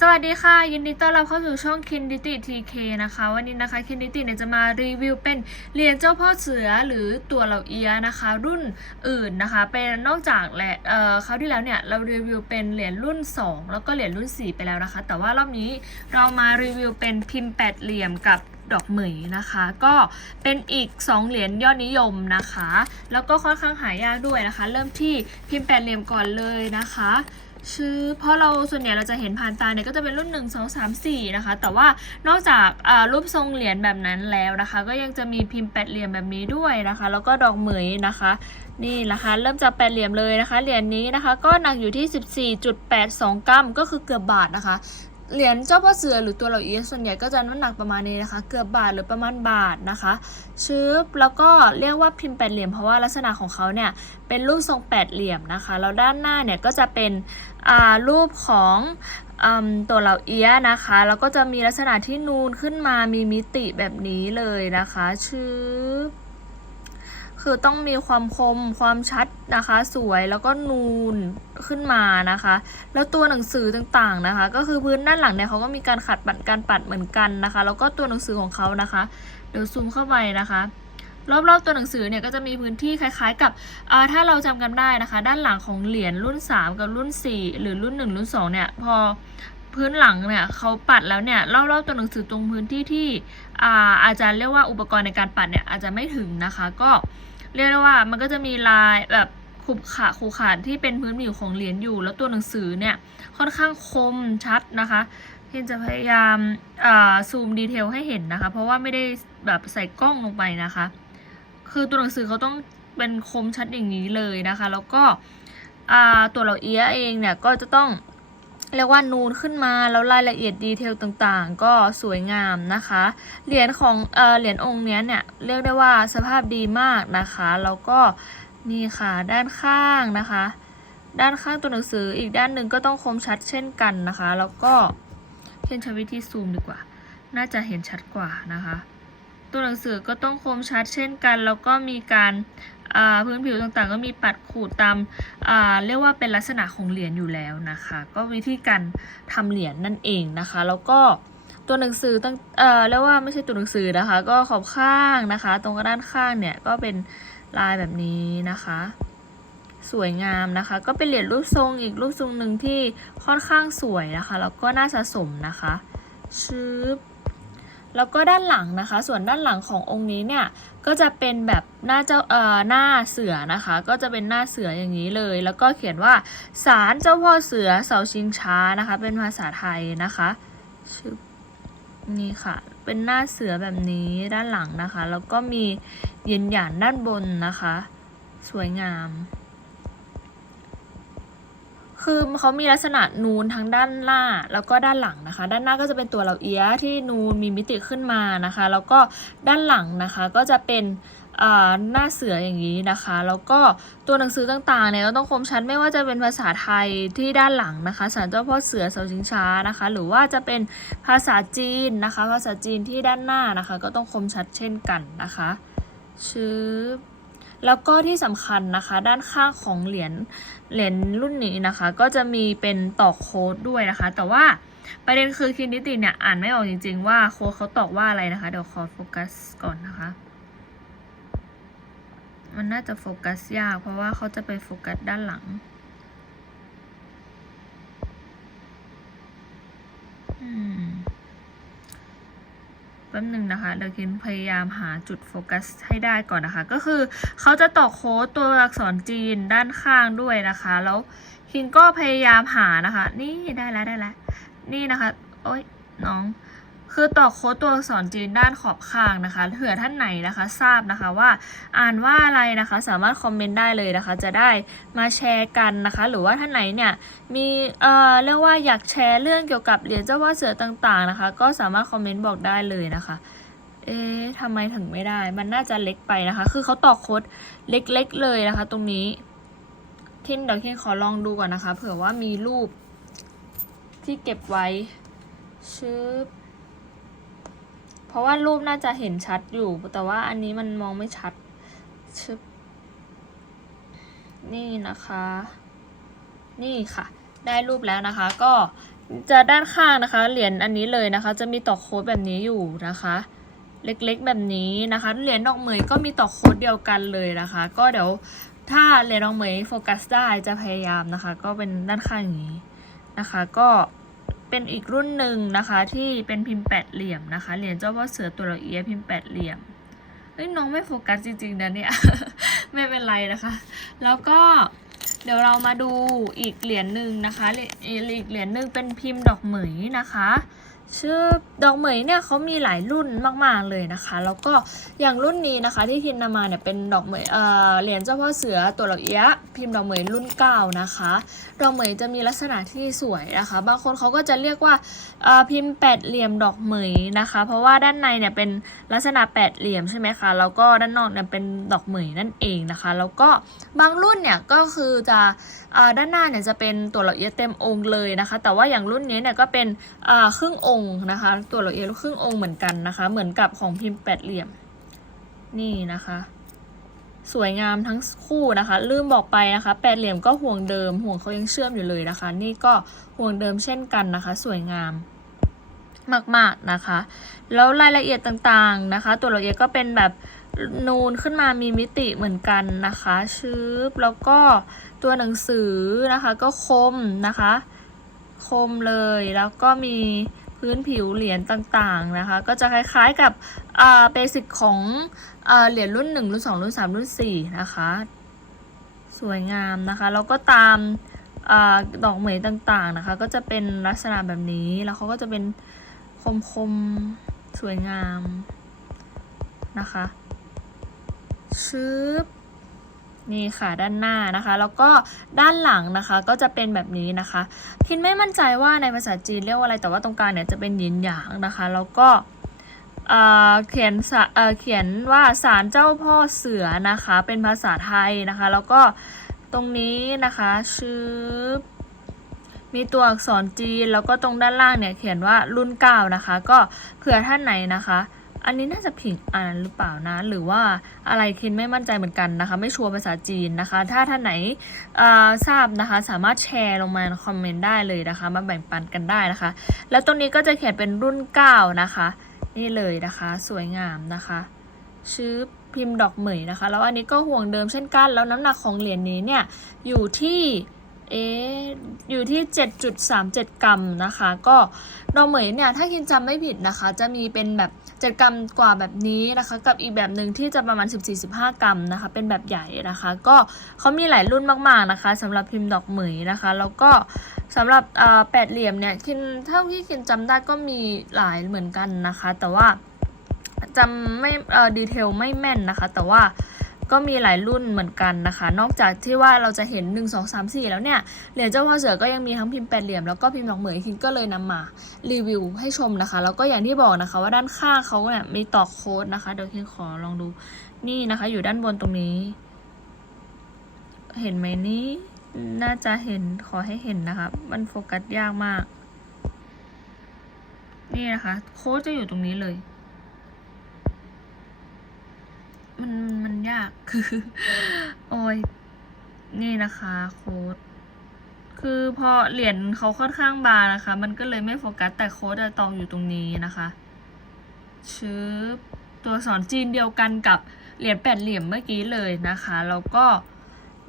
สวัสดีค่ะ ยินดีต้อนรับเข้าสู่ช่อง k i n d i t i TK นะคะ วันนี้นะคะ k i n d i t i เนี่ยจะมารีวิวเป็นเหรียญเจ้าพ่อเสือหรือตัวเหล่าเอียนะคะ รุ่นอื่นนะคะ เป็นนอกจากแหละเอ่อคราวที่แล้วเนี่ยเรารีวิวเป็นเหรียญรุ่น 2 แล้วก็เหรียญรุ่น 4 ไปแล้วนะคะ แต่ว่ารอบนี้เรามารีวิวเป็นพิมพ์แปดเหลี่ยมกับดอกเหมยนะคะ ก็เป็นอีก 2 เหรียญยอดนิยมนะคะ แล้วก็ค่อนข้างหายากด้วยนะคะ เริ่มที่พิมพ์แปดเหลี่ยมก่อนเลยนะคะ ชื่อเพราะเราส่วนใหญ่เราจะเห็นผ่านตาเนี่ยก็จะเป็นรุ่น 1 2 3 4 นะคะ แต่ว่านอกจากรูปทรงเหรียญแบบนั้นแล้วนะคะ ก็ยังจะมีพิมพ์แปดเหลี่ยมแบบนี้ด้วยนะคะ แล้วก็ดอกเหมยนะคะนี่นะคะ เริ่มจากแปดเหลี่ยมเลยนะคะเหรียญนี้นะคะ ก็หนักอยู่ที่ 14.82 กรัมก็คือเกือบบาทนะคะ เหรียญเจ้าพ่อเสือหรือตัวเหล่าเอียส่วนใหญ่ก็จะน้ำหนักประมาณนี้นะคะ เกือบบาทหรือประมาณบาทนะคะชืบแล้วก็เรียกว่าพิมพ์แปดเหลี่ยมเพราะว่าลักษณะของเขาเนี่ยเป็นรูปทรงแปดเหลี่ยมนะคะแล้วด้านหน้าเนี่ยก็จะเป็นอ่ารูปของอตัวเหล่าเอียนะคะ แล้วก็จะมีลักษณะที่นูนขึ้นมามีมิติแบบนี้เลยนะคะชืบ คือต้องมีความคมความชัดนะคะ สวยแล้วก็นูนขึ้นมานะคะ แล้วตัวหนังสือต่างๆนะคะ ก็คือพื้นด้านหลังเนี่ยเขาก็มีการขัดปัดการปัดเหมือนกันนะคะ แล้วก็ตัวหนังสือของเขานะคะ เดี๋ยวซูมเข้าไปนะคะรอบๆตัวหนังสือเนี่ยก็จะมีพื้นที่คล้ายๆกับถ้าเราจำกันได้นะคะ ด้านหลังของเหรียญรุ่น 3 กับรุ่น 4 หรือรุ่น 1 รุ่น 2 เนี่ยพอพื้นหลังเนี่ยเขาปัดแล้วเนี่ยรอบๆตัวหนังสือตรงพื้นที่ที่อาอาจารย์เรียกว่าอุปกรณ์ในการปัดเนี่ยอาจจะไม่ถึงนะคะก็ เรียกได้ว่ามันก็จะมีลายแบบขรุบขระขูขาดที่เป็นพื้นผิวของเหรียญอยู่ แล้วตัวหนังสือเนี่ยค่อนข้างคมชัดนะคะเพียงจะพยายามซูมดีเทลให้เห็นนะคะ เพราะว่าไม่ได้แบบใส่กล้องลงไปนะคะ คือตัวหนังสือเขาต้องเป็นคมชัดอย่างนี้เลยนะคะ แล้วก็ตัวเราเอียเองเนี่ยก็จะต้อง เรียกว่านูนขึ้นมาแล้วรายละเอียดดีเทลต่างๆ ก็สวยงามนะคะ เหรียญของเออเหรียญองค์นี้เนี่ยเรียกได้ว่าสภาพดีมากนะคะ แล้วก็นี่ค่ะด้านข้างนะคะ ด้านข้างตัวหนังสืออีกด้านหนึ่งก็ต้องคมชัดเช่นกันนะคะ แล้วก็เห็นใช้วิธีซูมดีกว่า น่าจะเห็นชัดกว่านะคะ ตัวหนังสือก็ต้องคมชัดเช่นกัน แล้วก็มีการพื้นผิวต่างๆ ก็มีปัดขูดตามเรียกว่าเป็นลักษณะของเหรียญอยู่แล้วนะคะ ก็วิธีการทำเหรียญนั่นเองนะคะ แล้วก็ตัวหนังสือตั้งเอ่อเรียกว่าไม่ใช่ตัวหนังสือนะคะ ก็ขอบข้างนะคะ ตรงด้านข้างเนี่ยก็เป็นลายแบบนี้นะคะ สวยงามนะคะ ก็เป็นเหรียญรูปทรงอีกรูปทรงหนึ่งที่ค่อนข้างสวยนะคะ แล้วก็น่าสะสมนะคะชืบ แล้วก็ด้านหลังนะคะ ส่วนด้านหลังขององค์นี้เนี่ยก็จะเป็นแบบหน้าเจ้าเอ่อหน้าเสือนะคะ ก็จะเป็นหน้าเสืออย่างนี้เลย แล้วก็เขียนว่าศาลเจ้าพ่อเสือเสาชิงช้านะคะ เป็นภาษาไทยนะคะชึบนี่ค่ะ เป็นหน้าเสือแบบนี้ด้านหลังนะคะ แล้วก็มีเย็นหยานด้านบนนะคะ สวยงาม คือเขามีลักษณะนูนทั้งด้านหน้าแล้วก็ด้านหลังนะคะ ด้านหน้าก็จะเป็นตัวเหล่าเอียที่นูนมีมิติขึ้นมานะคะ แล้วก็ด้านหลังนะคะก็จะเป็นหน้าเสืออย่างนี้นะคะ แล้วก็ตัวหนังสือต่างๆเนี่ยก็ต้องคมชัดไม่ว่าจะเป็นภาษาไทยที่ด้านหลังนะคะสารเจ้าพ่อเสือเสาชิงช้านะคะ หรือว่าจะเป็นภาษาจีนนะคะ ภาษาจีนที่ด้านหน้านะคะ ก็ต้องคมชัดเช่นกันนะคะชื่อ แล้วก็ที่สำคัญนะคะ ด้านข้างของเหรียญเหรียญรุ่นนี้นะคะ ก็จะมีเป็นตอกโค้ดด้วยนะคะ แต่ว่าประเด็นคือคินดิติเนี่ยอ่านไม่ออกจริง ๆ ว่าโค้ดเขาตอกว่าอะไรนะคะ เดี๋ยวขอโฟกัสก่อนนะคะ มันน่าจะโฟกัสยาก เพราะว่าเขาจะไปโฟกัสด้านหลัง อืม แป๊บหนึ่งนะคะเดอคินพยายามหาจุดโฟกัสให้ได้ก่อนนะคะ ก็คือเขาจะตอกโค้ดตัวอักษรจีนด้านข้างด้วยนะคะ แล้วคินก็พยายามหานะคะ นี่ได้แล้วได้แล้วนี่นะคะ โอ๊ยน้อง คือตอกโค้ดตัวอักษรจีนด้านขอบข้างนะคะเผื่อท่านไหนนะคะทราบนะคะว่าอ่านว่าอะไรนะคะ สามารถคอมเมนต์ได้เลยนะคะ จะได้มาแชร์กันนะคะ หรือว่าท่านไหนเนี่ยมีเอ่อเรียกว่าอยากแชร์เรื่องเกี่ยวกับเหรียญเจ้าว่าเสือต่างๆนะคะ ก็สามารถคอมเมนต์บอกได้เลยนะคะเอ๊ะทำไมถึงไม่ได้ มันน่าจะเล็กไปนะคะ คือเขาตอกโค้ดเล็กๆเลยนะคะ ตรงนี้ทินเดี๋ยวทินขอลองดูก่อนนะคะ เผื่อว่ามีรูปที่เก็บไว้ชึบ ราะว่ารูปน่าจะเห็นชัดอยู่ แต่ว่าอันนี้มันมองไม่ชัดชึบนี่นะคะ นี่ค่ะ ได้รูปแล้วนะคะ ก็จะด้านข้างนะคะ เหรียญอันนี้เลยนะคะ จะมีต่อโค้ดแบบนี้อยู่นะคะ เล็กๆแบบนี้นะคะ เหรียญดอกเหมยก็มีต่อโค้ดเดียวกันเลยนะคะ ก็เดี๋ยวถ้าเหรียญดอกเหมยโฟกัสได้จะพยายามนะคะ ก็เป็นด้านข้างอย่างนี้นะคะ ก็ เป็นอีกรุ่นหนึ่งนะคะที่เป็นพิมพ์แปดเหลี่ยมนะคะ เหรียญเจ้าพ่อเสือตัวละเอียพิมพ์แปดเหลี่ยมเฮ้ยน้องไม่โฟกัสจริงๆนะเนี่ย ไม่เป็นไรนะคะ แล้วก็เดี๋ยวเรามาดูอีกเหรียญหนึ่งนะคะ อีอีกเหรียญหนึ่งเป็นพิมพ์ดอกเหมยนะคะ ชื่อดอกเหมยเนี่ยเขามีหลายรุ่นมาก ๆ เลยนะคะ แล้วก็อย่างรุ่นนี้นะคะที่คินนำมาเนี่ยเป็นดอกเหมยเอ่อเหรียญเจ้าพ่อเสือตัวหลอกเอี้ยพิมพ์ดอกเหมยรุ่นเก้านะคะ ดอกเหมยจะมีลักษณะที่สวยนะคะ บางคนเขาก็จะเรียกว่าเอ่อพิมพ์แปดเหลี่ยมดอกเหมยนะคะ เพราะว่าด้านในเนี่ยเป็นลักษณะแปดเหลี่ยมใช่ไหมคะแล้วก็ด้านนอกเนี่ยเป็นดอกเหมยนั่นเองนะคะ แล้วก็บางรุ่นเนี่ยก็คือจะอ่าด้านหน้าเนี่ยจะเป็นตัวหลอกเอี้ยเต็มองค์เลยนะคะ แต่ว่าอย่างรุ่นนี้เนี่ยก็เป็นอ่าครึ่งองค์นะคะ ตัวหลอกเอี้ยะครึ่งองค์เหมือนกันนะคะ เหมือนกับของพิมพ์แปดเหลี่ยม นี่นะคะ สวยงามทั้งคู่นะคะ ลืมบอกไปนะคะ แปดเหลี่ยมก็ห่วงเดิม ห่วงเขายังเชื่อมอยู่เลยนะคะ นี่ก็ห่วงเดิมเช่นกันนะคะ สวยงามมากๆนะคะ แล้วรายละเอียดต่างๆนะคะ ตัวละเอียดก็เป็นแบบนูนขึ้นมามีมิติเหมือนกันนะคะชืบแล้วก็ตัวหนังสือนะคะก็คมนะคะ คมเลยแล้วก็มี พื้นผิวเหรียญต่างๆนะคะ ก็จะคล้ายๆกับเบสิกของเหรียญรุ่น 1 รุ่น 2 รุ่น 3 รุ่น 4 นะคะ สวยงามนะคะ แล้วก็ตามอดอกเหมยต่างๆนะคะ ก็จะเป็นลักษณะแบบนี้แล้วเขาก็จะเป็นคมๆสวยงามนะคะชึบ นี่ค่ะด้านหน้านะคะ แล้วก็ด้านหลังนะคะก็จะเป็นแบบนี้นะคะคิดไม่มั่นใจว่าในภาษาจีนเรียกว่าอะไรแต่ว่าตรงกลางเนี่ยจะเป็นหยินหยางนะคะ แล้วก็เขียนเขียนว่าศาลเจ้าพ่อเสือนะคะ เป็นภาษาไทยนะคะ แล้วก็ตรงนี้นะคะชื่อมีตัวอักษรจีน แล้วก็ตรงด้านล่างเนี่ยเขียนว่ารุ่นเก้านะคะ ก็เผื่อท่านไหนนะคะ อันนี้น่าจะผิดอ่านหรือเปล่านะ หรือว่าอะไรคิดไม่มั่นใจเหมือนกันนะคะ ไม่ชัวร์ภาษาจีนนะคะ ถ้าท่านไหนทราบนะคะ สามารถแชร์ลงมาคอมเมนต์ได้เลยนะคะ มาแบ่งปันกันได้นะคะ แล้วตรงนี้ก็จะเขียนเป็นรุ่น 9 นะคะ นี่เลยนะคะ สวยงามนะคะชื่อพิมพ์ดอกเหมยนะคะ แล้วอันนี้ก็ห่วงเดิมเช่นกัน แล้วน้ำหนักของเหรียญนี้เนี่ยอยู่ที่เอ๊อยู่ที่ 7.37 กรัมนะคะ ก็ดอกเหมยเนี่ยถ้าคินจำไม่ผิดนะคะ จะมีเป็นแบบ 7 กรัมกว่าแบบนี้นะคะ กับอีกแบบหนึ่งที่จะประมาณ 14-15 กรัมนะคะ เป็นแบบใหญ่นะคะ ก็เขามีหลายรุ่นมากๆนะคะสำหรับพิมพ์ดอกเหมยนะคะ แล้วก็สำหรับอ่าแปดเหลี่ยมเนี่ยคินเท่าที่คินจำได้ก็มีหลายเหมือนกันนะคะ แต่ว่าจำไม่เอ่อดีเทลไม่แม่นนะคะ แต่ว่า ก็มีหลายรุ่นเหมือนกันนะคะ นอกจากที่ว่าเราจะเห็น 1 2 3 4 แล้วเนี่ย เหรียญเจ้าพ่อเสือก็ยังมีทั้งพิมพ์แปดเหลี่ยมแล้วก็พิมพ์ดอกเหมยคินก็เลยนำมารีวิวให้ชมนะคะ แล้วก็อย่างที่บอกนะคะว่าด้านข้างเขาเนี่ยมีต่อโค้ดนะคะ เดี๋ยวคินขอลองดู นี่นะคะ อยู่ด้านบนตรงนี้ เห็นไหมนี่น่าจะเห็นขอให้เห็นนะคะ มันโฟกัสยากมาก นี่นะคะ โค้ดจะอยู่ตรงนี้เลย มันาก คือ โอ้ย นี่นะคะโค้ด คือพอเหรียญเขาค่อนข้างบางนะคะ มันก็เลยไม่โฟกัส แต่โค้ดจะตองอยู่ตรงนี้นะคะชื้อตัวสอนจีนเดียวกันกับเหรียญแปดเหลี่ยมเมื่อกี้เลยนะคะ แล้วก็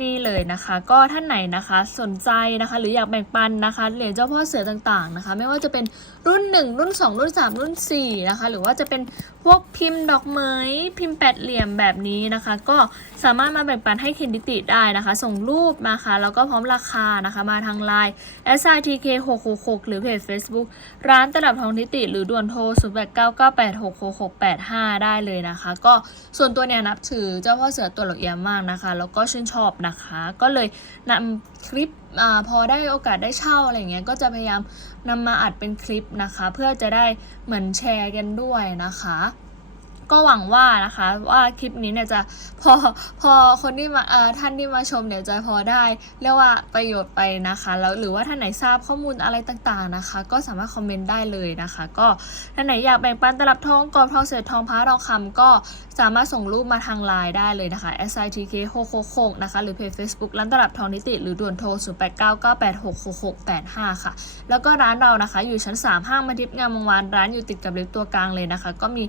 นี่เลยนะคะ ก็ท่านไหนนะคะสนใจนะคะ หรืออยากแบ่งปันนะคะเหรียญเจ้าพ่อเสือต่างๆนะคะ ไม่ว่าจะเป็นรุ่น 1 รุ่น 2 รุ่น 3 รุ่น4นะคะหรือว่าจะเป็นพวกพิมพ์ดอกไม้พิมพ์แปดเหลี่ยมแบบนี้นะคะ ก็สามารถมาแบ่งปันให้เคนดิติได้นะคะ ส่งรูปมาค่ะแล้วก็พร้อมราคานะคะมาทางไลน์ s i t k 6 6 6หรือเพจ Facebook ร้านตลับทองทิติ หรือด่วนโทร0 8 9 9 8 6 6 6 8 5 ได้เลยนะคะ ก็ส่วนตัวเนี่ยนับถือเจ้าพ่อเสือตัวหลกเอียมมากนะคะ แล้วก็ชื่นชอบนะคะ ก็เลยนำคลิปอพอได้โอกาสได้เช่าอะไรเงี้ยก็จะพยายามนำมาอัดเป็นคลิปนะคะ เพื่อจะได้เหมือนแชร์กันด้วยนะคะ ก็หวังว่านะคะว่าคลิปนี้เนี่ยจะพอพอคนที่มาเอ่อท่านที่มาชมเนี่ยจะพอได้เรียกว่าประโยชน์ไปนะคะแล้วหรือว่าท่านไหนทราบข้อมูลอะไรต่างๆนะคะ ก็สามารถคอมเมนต์ได้เลยนะคะ ก็ท่านไหนอยากแบ่งปันตลับทองกรอบทองเศษทองพระทองคำก็สามารถส่งรูปมาทางไลน์ได้เลยนะคะ sitk 666นะคะหรือเพจ Facebook ร้านตลับทองนิติ หรือด่วนโทร 0899866685 ค่ะ แล้วก็ร้านเรานะคะ อยู่ชั้น 3 ห้างมาทิพย์งามวงวานร้านอยู่ติดกับลิฟต์ตัวกลางเลยนะคะ ก็มี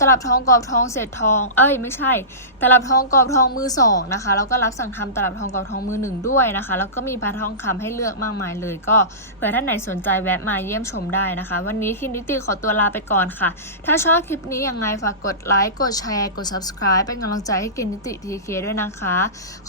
ตลับับทองกรอบทองเศษทอง เอ้ยไม่ใช่ ตลับทองกรอบทองมือสองนะคะ แล้วก็รับสั่งทำตลับทองกรอบทองมือหนึ่งด้วยนะคะ แล้วก็มีพระทองคำให้เลือกมากมายเลย ก็เผื่อท่านไหนสนใจแวะมาเยี่ยมชมได้นะคะ วันนี้คินดิติขอตัวลาไปก่อนค่ะ ถ้าชอบคลิปนี้ยังไงฝากกดไลค์กดแชร์กด subscribe เป็นกำลังใจให้กินนิติทีเคด้วยนะคะ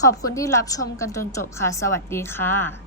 ขอบคุณที่รับชมกันจนจบค่ะ สวัสดีค่ะ